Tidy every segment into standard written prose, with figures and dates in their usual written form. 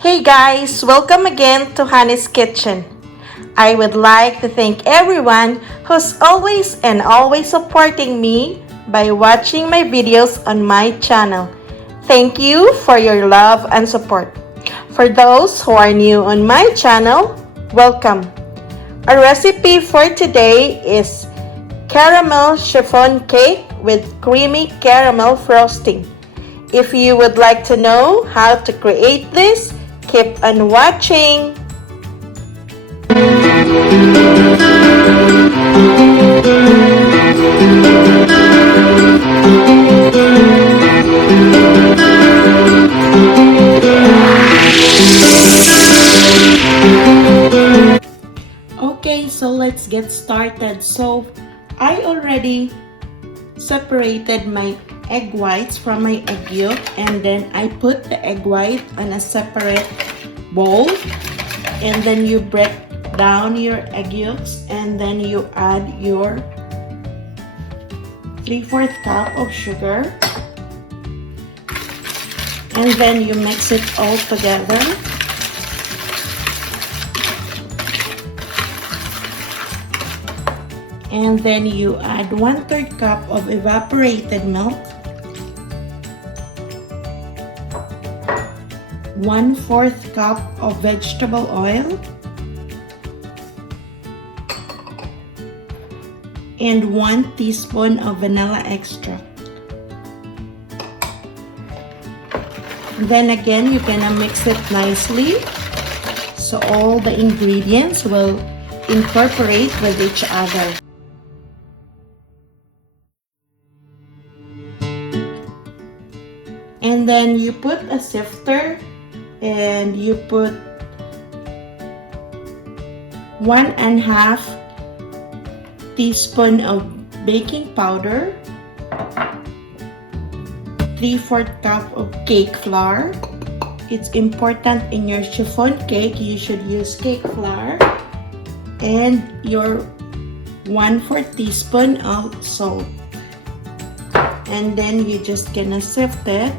Hey guys, welcome again to Honey's Kitchen. I would like to thank everyone who's always supporting me by watching my videos on my channel. Thank you for your love and support. For those who are new on my channel, welcome. Our recipe for today is caramel chiffon cake with creamy caramel frosting. If you would like to know how to create this, keep on watching. Okay, so let's get started. So I already separated my egg whites from my egg yolk, and then I put the egg white on a separate bowl, and then you break down your egg yolks, and then you add your 3/4 cup of sugar, and then you mix it all together. And then you add 1/3 cup of evaporated milk, 1/4 cup of vegetable oil, and 1 teaspoon of vanilla extract. Then again, you're gonna mix it nicely so all the ingredients will incorporate with each other. And then you put a sifter and you put 1.5 teaspoon of baking powder, 3/4 cup of cake flour. It's important in your chiffon cake, you should use cake flour, and your 1/4 teaspoon of salt. And then you just gonna sift it.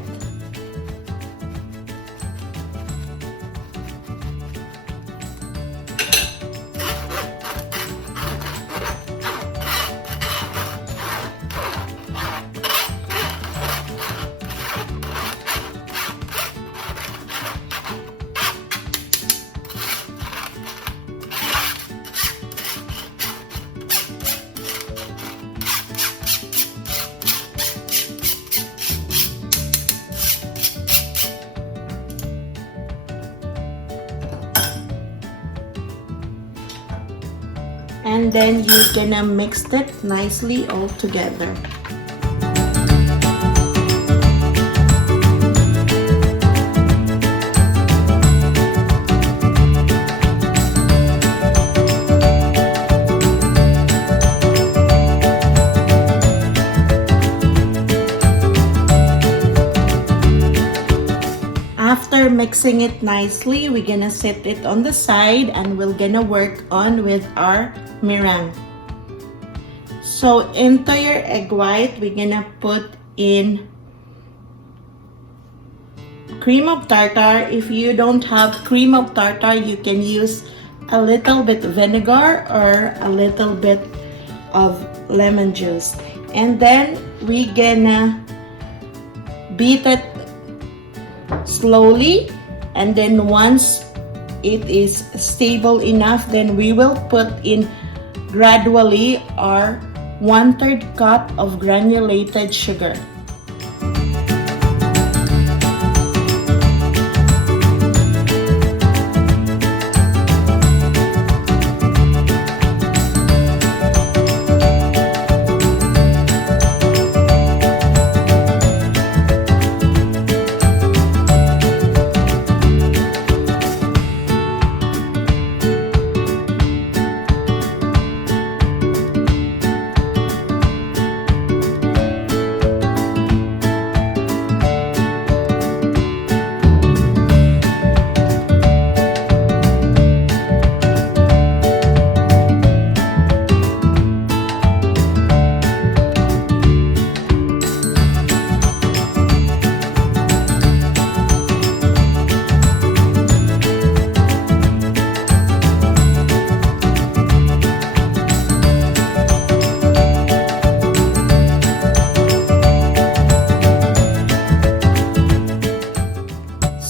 And then you're gonna mix it nicely all together. After mixing it nicely, we're gonna set it on the side and we're gonna work on with our meringue. So into your egg white, we're gonna put in cream of tartar. If you don't have cream of tartar, you can use a little bit vinegar or a little bit of lemon juice. And then we're gonna beat it slowly, and then once it is stable enough, then we will put in gradually our 1/3 cup of granulated sugar.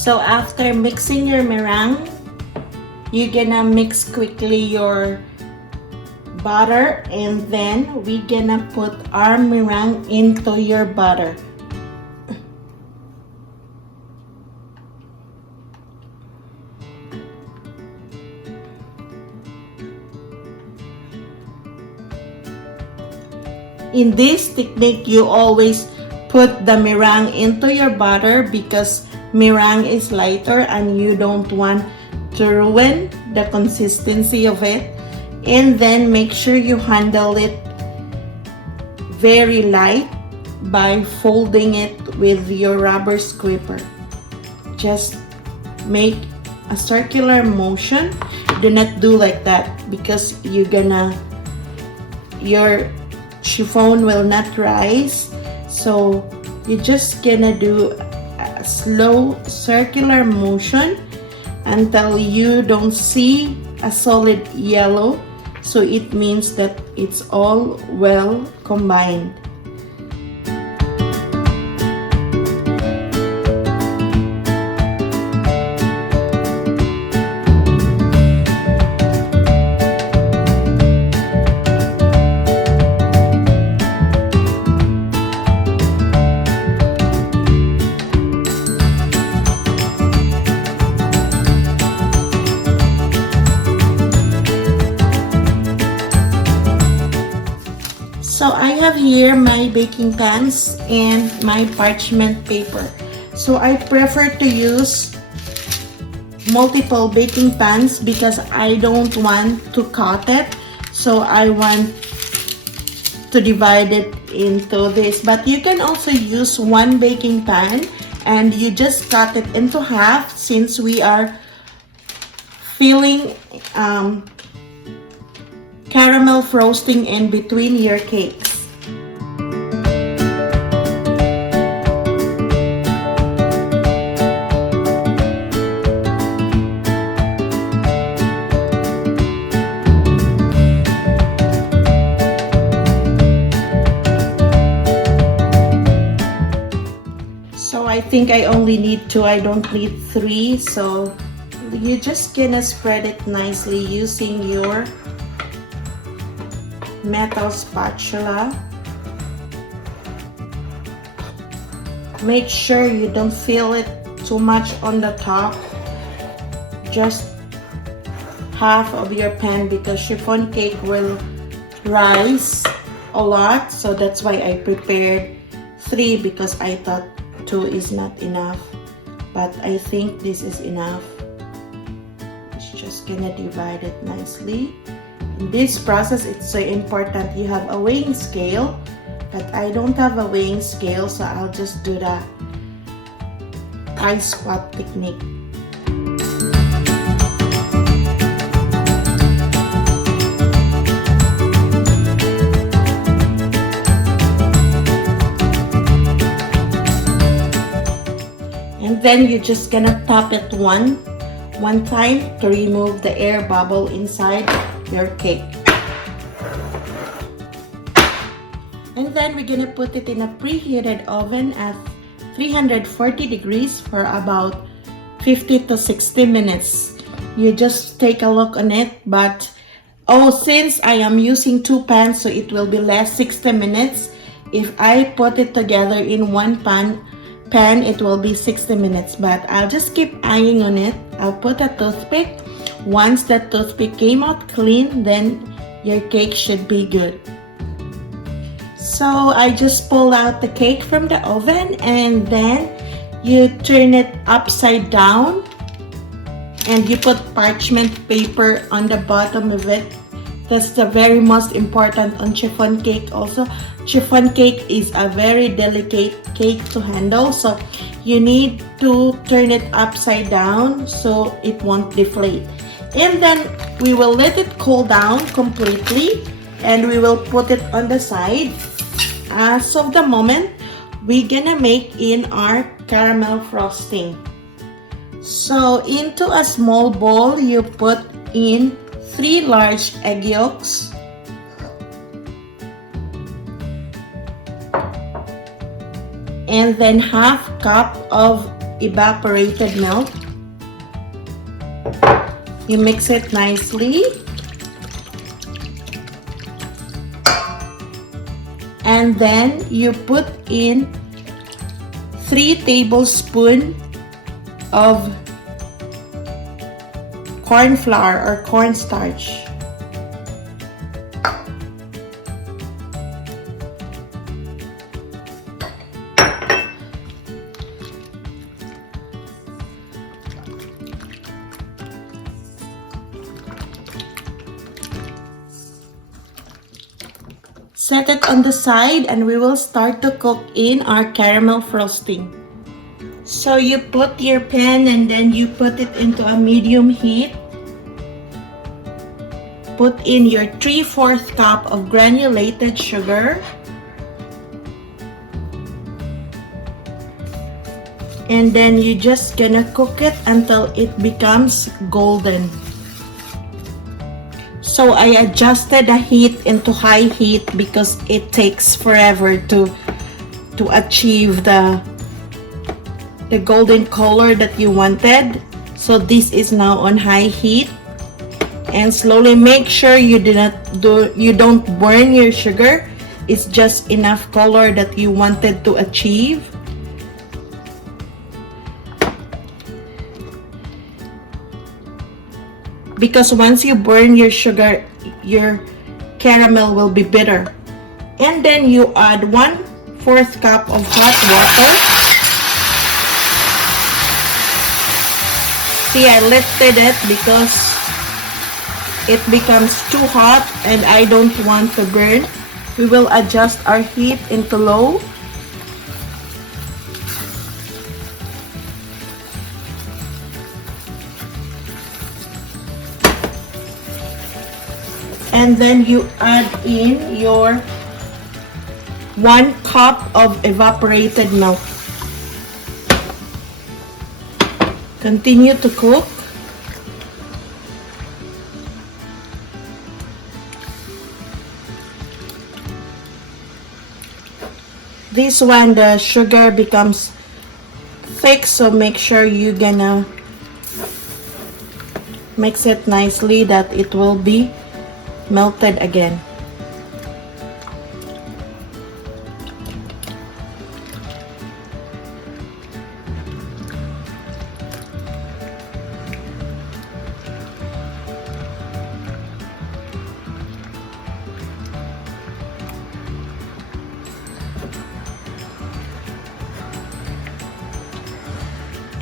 So after mixing your meringue, you're gonna mix quickly your butter, and then we're gonna put our meringue into your butter. In this technique, you always put the meringue into your butter because meringue is lighter and you don't want to ruin the consistency of it. And then make sure you handle it very light by folding it with your rubber scraper. Just make a circular motion. Do not do like that because your chiffon will not rise. So you're just gonna do a slow circular motion until you don't see a solid yellow. So it means that it's all well combined. So I have here my baking pans and my parchment paper. So I prefer to use multiple baking pans because I don't want to cut it. So I want to divide it into this. But you can also use one baking pan and you just cut it into half since we are filling caramel frosting in between your cakes. So I think I only need 2, I don't need 3. So you're just gonna spread it nicely using your metal spatula. Make sure you don't fill it too much on the top, just half of your pan because chiffon cake will rise a lot. So that's why I prepared 3 because I thought 2 is not enough, but I think this is enough. It's just gonna divide it nicely. In this process, it's so important you have a weighing scale, but I don't have a weighing scale, so I'll just do the ice pot technique. And then you're just gonna tap it one time to remove the air bubble inside your cake. And then we're gonna put it in a preheated oven at 340 degrees for about 50 to 60 minutes. You just take a look on it, but since I am using 2 pans, so it will be less 60 minutes. If I put it together in one pan, it will be 60 minutes, but I'll just keep eyeing on it. I'll put a toothpick. Once the toothpick came out clean, then your cake should be good. So I just pulled out the cake from the oven, and then you turn it upside down and you put parchment paper on the bottom of it. That's the very most important on chiffon cake also. Chiffon cake is a very delicate cake to handle, so you need to turn it upside down so it won't deflate. And then we will let it cool down completely and we will put it on the side. As of the moment, we're gonna make in our caramel frosting. So into a small bowl, you put in 3 large egg yolks, and then half cup of evaporated milk. You mix it nicely. And then you put in 3 tablespoons of corn flour or cornstarch. Set it on the side and we will start to cook in our caramel frosting. So you put your pan and then you put it into a medium heat. Put in your 3/4 cup of granulated sugar. And then you just gonna cook it until it becomes golden. So I adjusted the heat into high heat because it takes forever to achieve the golden color that you wanted. So this is now on high heat, and slowly make sure you don't burn your sugar. It's just enough color that you wanted to achieve. Because once you burn your sugar, your caramel will be bitter. And then you add 1/4 cup of hot water. See, I lifted it because it becomes too hot and I don't want to burn. We will adjust our heat into low. And then you add in your 1 cup of evaporated milk. Continue to cook. This one, the sugar becomes thick, so make sure you're gonna mix it nicely that it will be melted again.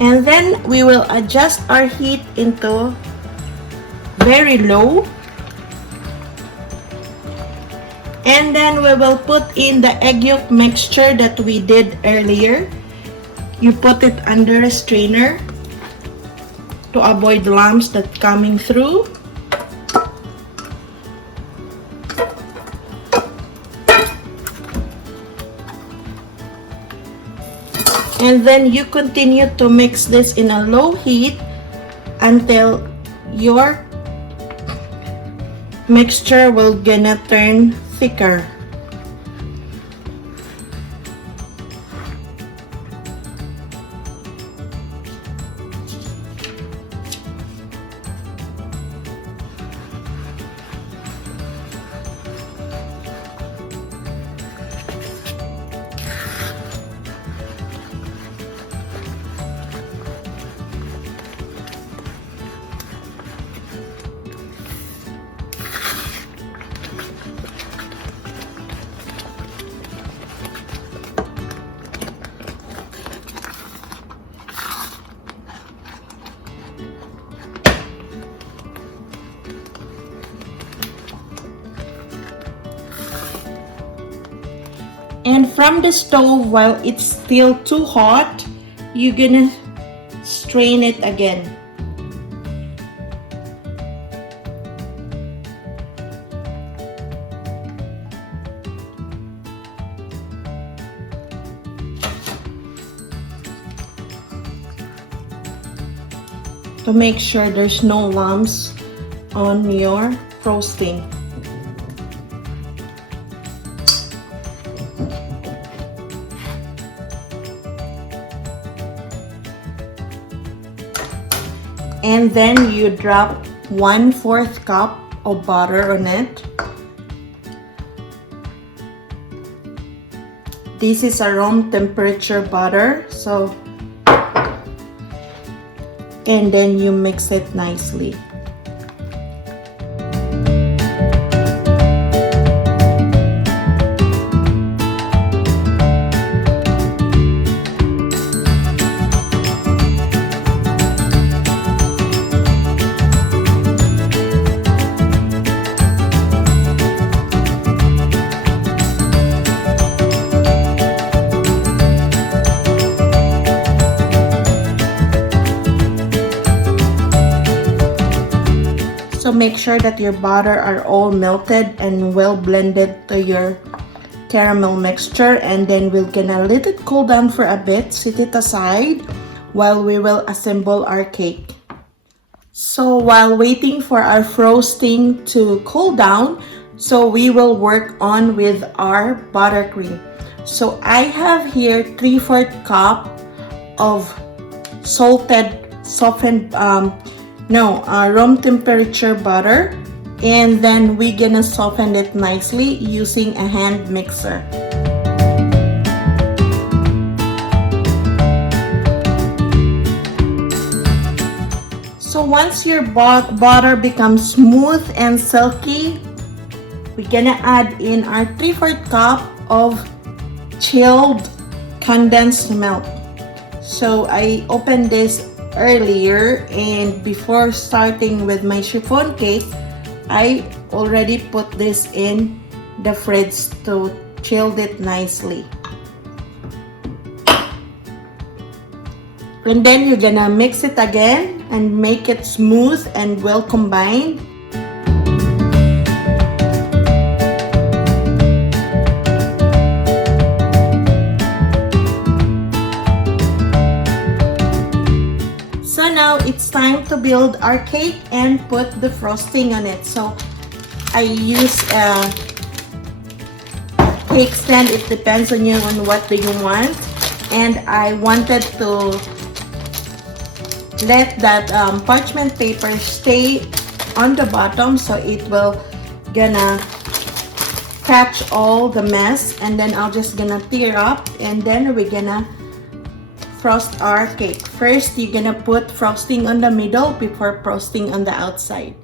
And then we will adjust our heat into very low. And then we will put in the egg yolk mixture that we did earlier. You put it under a strainer to avoid lumps that coming through. And then you continue to mix this in a low heat until your mixture will gonna turn thicker. And from the stove, while it's still too hot, you're gonna strain it again. To make sure there's no lumps on your frosting. and then you drop 1/4 cup of butter on it. This is a room temperature butter, so, and then you mix it nicely. So make sure that your butter are all melted and well blended to your caramel mixture, and then we're gonna let it cool down for a bit, set it aside while we will assemble our cake. So while waiting for our frosting to cool down, so we will work on with our buttercream. So I have here 3/4 cup of softened room temperature butter, and then we're gonna soften it nicely using a hand mixer. So once your butter becomes smooth and silky, we're gonna add in our 3/4 cup of chilled condensed milk. So I opened this earlier, and before starting with my chiffon cake, I already put this in the fridge to chill it nicely. And then you're gonna mix it again and make it smooth and well combined. So now it's time to build our cake and put the frosting on it. So I use a cake stand. It depends on you on what do you want. And I wanted to let that parchment paper stay on the bottom so it will gonna catch all the mess, and then I'll just gonna tear up, and then we're gonna frost our cake. First, you're gonna put frosting on the middle before frosting on the outside.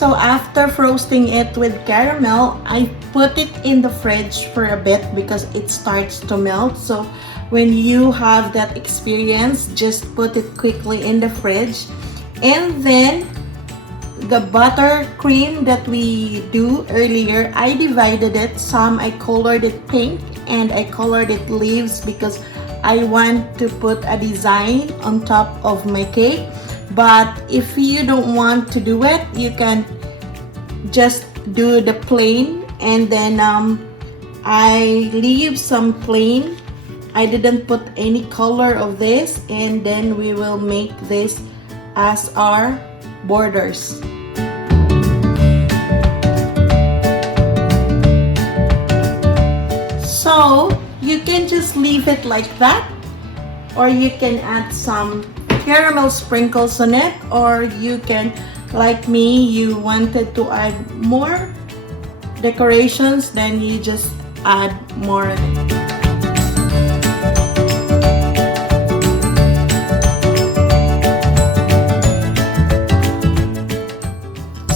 So after frosting it with caramel, I put it in the fridge for a bit because it starts to melt. So when you have that experience, just put it quickly in the fridge. And then the buttercream that we do earlier, I divided it. Some I colored it pink and I colored it leaves because I want to put a design on top of my cake. But if you don't want to do it, you can just do the plain, and then I leave some plain. I didn't put any color of this, and then we will make this as our borders. So you can just leave it like that, or you can add some caramel sprinkles on it, or you can, like me, you wanted to add more decorations, then you just add more of it.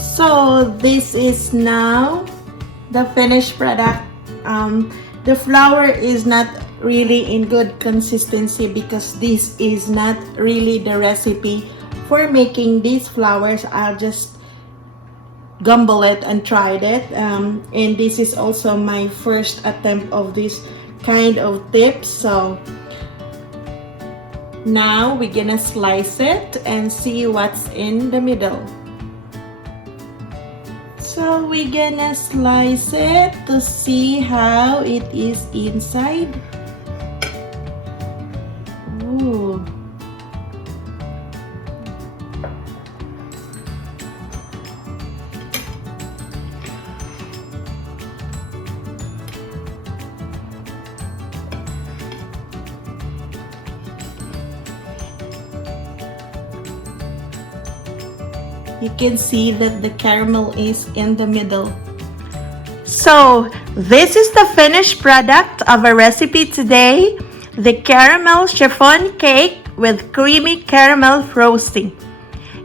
So this is now the finished product. The flour is not really in good consistency because this is not really the recipe for making these flowers. I'll just gumble it and tried it, and this is also my first attempt of this kind of tips. So now we're gonna slice it and see what's in the middle. So we're gonna slice it to see how it is inside. Ooh. You can see that the caramel is in the middle. So, this is the finished product of our recipe today, the caramel chiffon cake with creamy caramel frosting.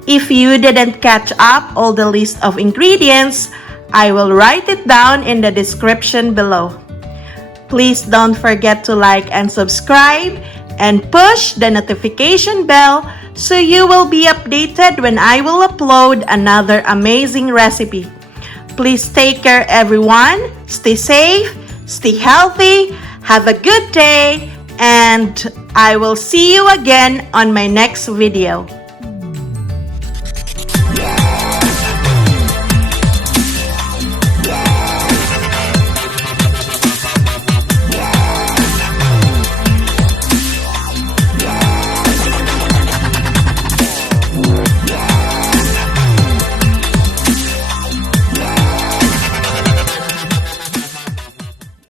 If you didn't catch up all the list of ingredients, I will write it down in the description below. Please don't forget to like and subscribe and push the notification bell so you will be updated when I will upload another amazing recipe. Please take care everyone, stay safe, stay healthy, have a good day, and I will see you again on my next video.